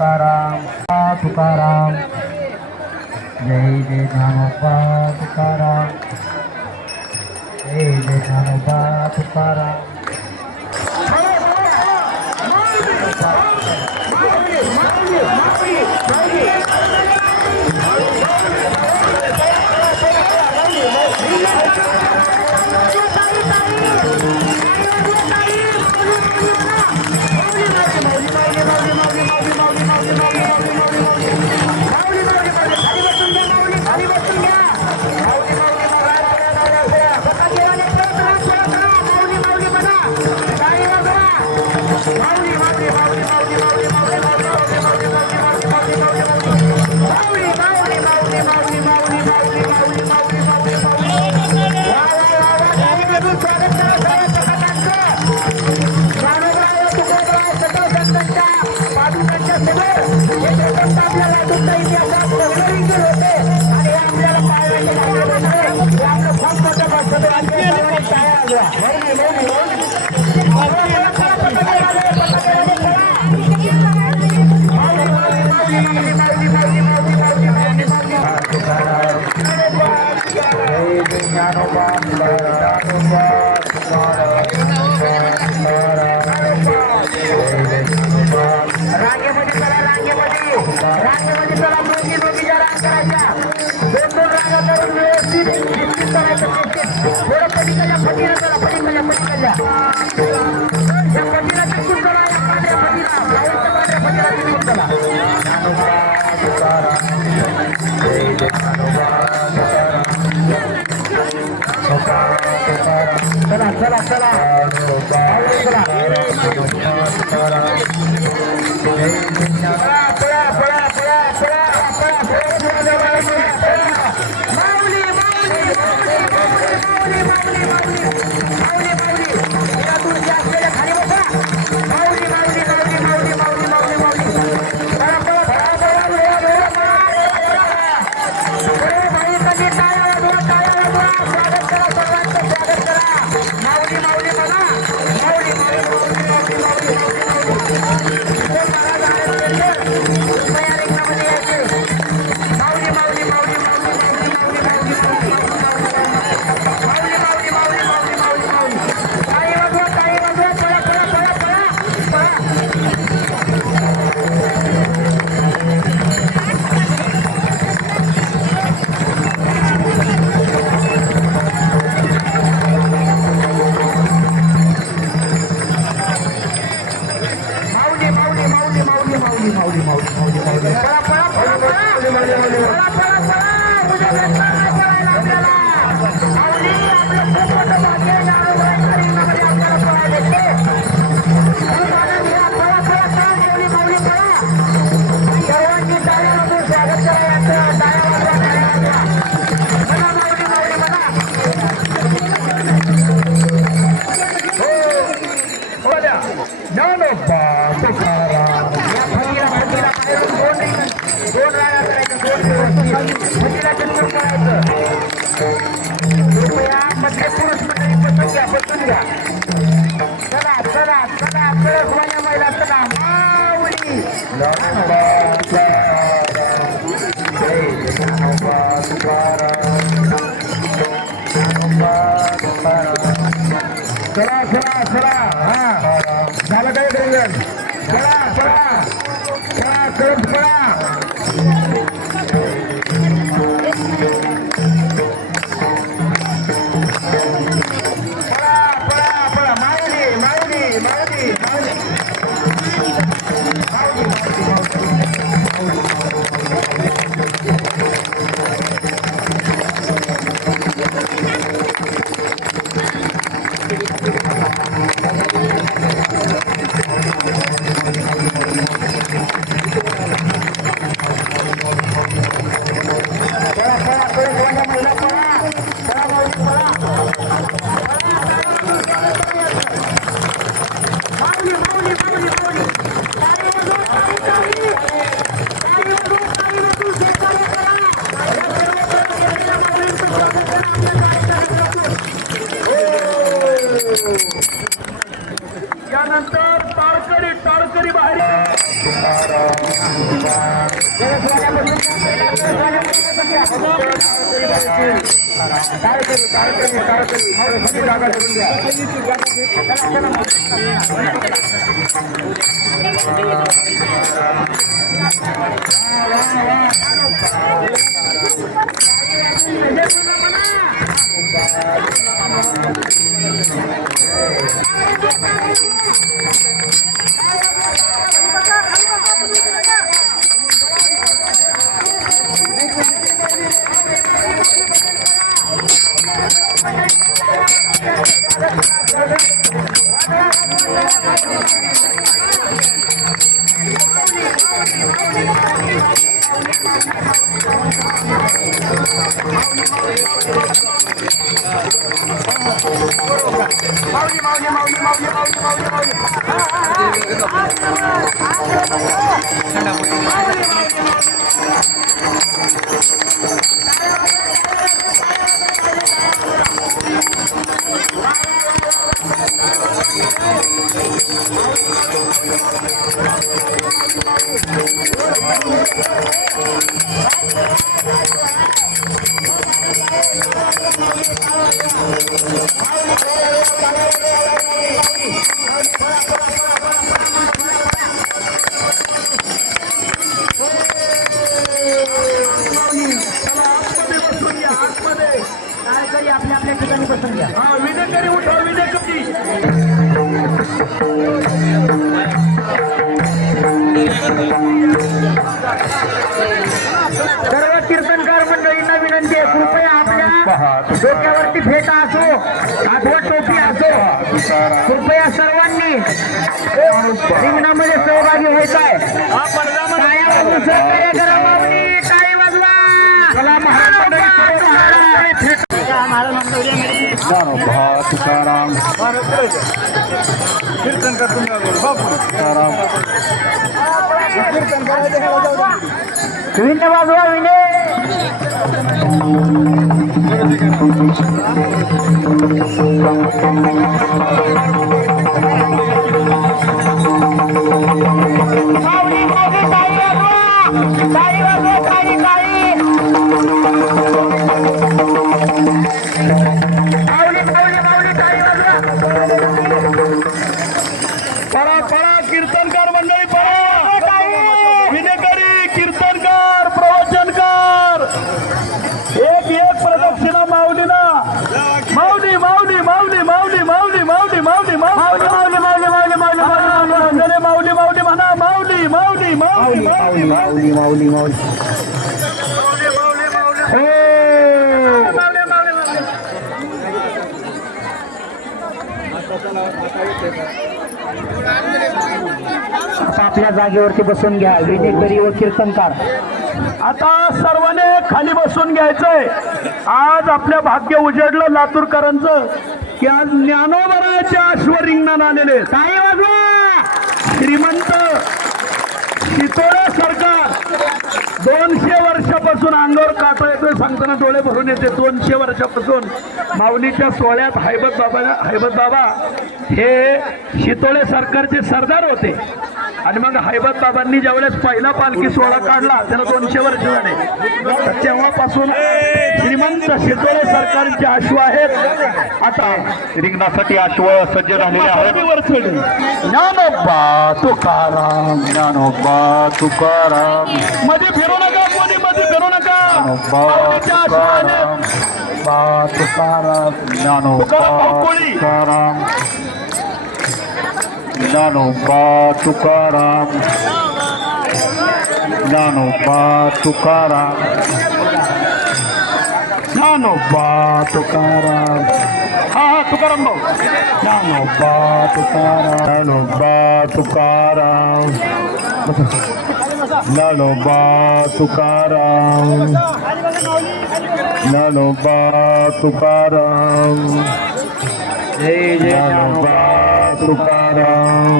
तुकाराम तुकाराम जय जय ज्ञानोबा तुकाराम जय जय ज्ञानोबा तुकाराम चला चला यानंतर तारकरी बाहेर सर्व कीर्तनकार मंडळींना विनंती आहे, कृपया आपल्या डोक्यावरती फेटा असो अथवा टोपी असो, कृपया सर्वांनी रिंगणामध्ये सहभागी व्हायचं आहे. टाळ्या वाजवून सहकार्य करा. माऊली टाळी वाजवा. तुकाराम कीर्तन विने वाजवा विने. कीर्तनकार मंडळी पळा. विनेकरी कीर्तनकार प्रवचनकार एक एक प्रदक्षिणा माऊलीला. माऊली माऊली माऊली माऊली माऊली माऊली माऊली माऊली माऊली माऊली माऊली माऊली माऊली माऊली म्हणा. माऊली माऊली माऊली माऊली माऊली माऊली माऊली आता आपल्या जागेवरती बसून घ्या. विनेकरी व कीर्तनकार आता सर्वांनी खाली बसून घ्यायचंय. आज आपल्या भाग्य उजडलं लातूरकरांचं की आज ज्ञानोबराच्या अश्व रिंगणात आलेले. काय वाजवा. श्रीमंत शितोळे सरकार 200 वर्षापासून अंगावर काटा येतोय सांगताना डोळे भरून येते. 200 वर्षापासून माऊलीच्या सोहळ्यात हैबत बाबा हे शितोळे सरकारचे सरदार होते. आणि मग हैबत बाबांनी ज्यावेळेस पहिला पालखी सोहळा काढला त्याला 200 वर्ष झाले. तेव्हापासून श्रीमंत शितोळे सरकारचे अश्व आहेत. आता रिंगणासाठी अश्व सज्ज झालेले आहेत. ज्ञानोबा तुकाराम ज्ञानोबा तुकाराम. मध्ये फिरू नका. कोणी मध्ये फिरू नका. तुकाराम ज्ञानोबा तुकाराम ज्ञानोबा तुकाराम ज्ञानोबा तुकाराम ज्ञानोबा तुकाराम. हा हा तुकाराम भाऊ. ज्ञानोबा तुकाराम ज्ञानोबा तुकाराम ज्ञानोबा तुकाराम ज्ञानोबा तुकाराम. जय जय ज्ञानोबा तुकाराम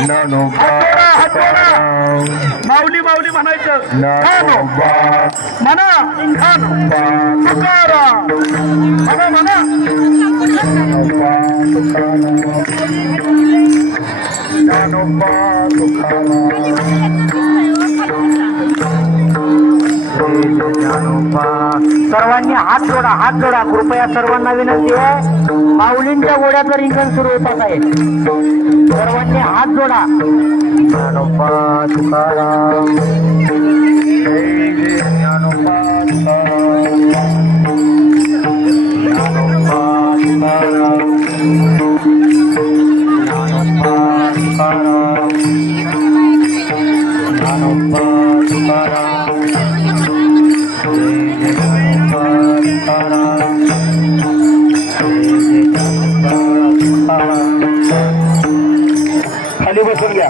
ज्ञानोबा तुकाराम. माऊली माऊली म्हणायचं. ज्ञानोबा म्हणा. तुकाराम म्हणा म्हणा. ज्ञानोबा तुकाराम ज्ञानोबा तुकाराम सर्वांनी हात जोडा कृपया सर्वांना विनंती आहे माऊलींच्या गोड्याचं रिंगण सुरू होत आहे सर्वांनी हात जोडा ज्ञानोबा तुकाराम जय जय ज्ञानोबा तुकाराम ज्ञानोबा तुकाराम जय ज्ञानोबा तुकाराम जय ज्ञानोबा तुकाराम खाली बसून घ्या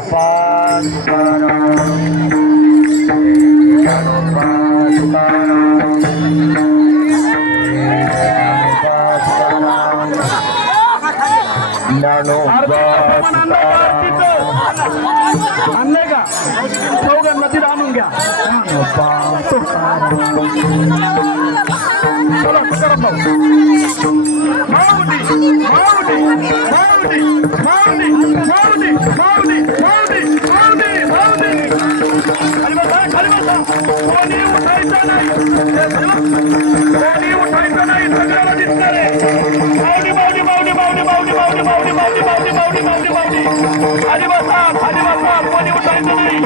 आणलंय का चौघांना तिथं आणून घ्या चला तुकाराम कोणी उठायचं नाही सगळ्याला दिसणार आहे माऊली खाली बसा कोणी उठायचं नाही खाली बसा कोणी उठायचं नाही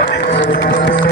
Maudi.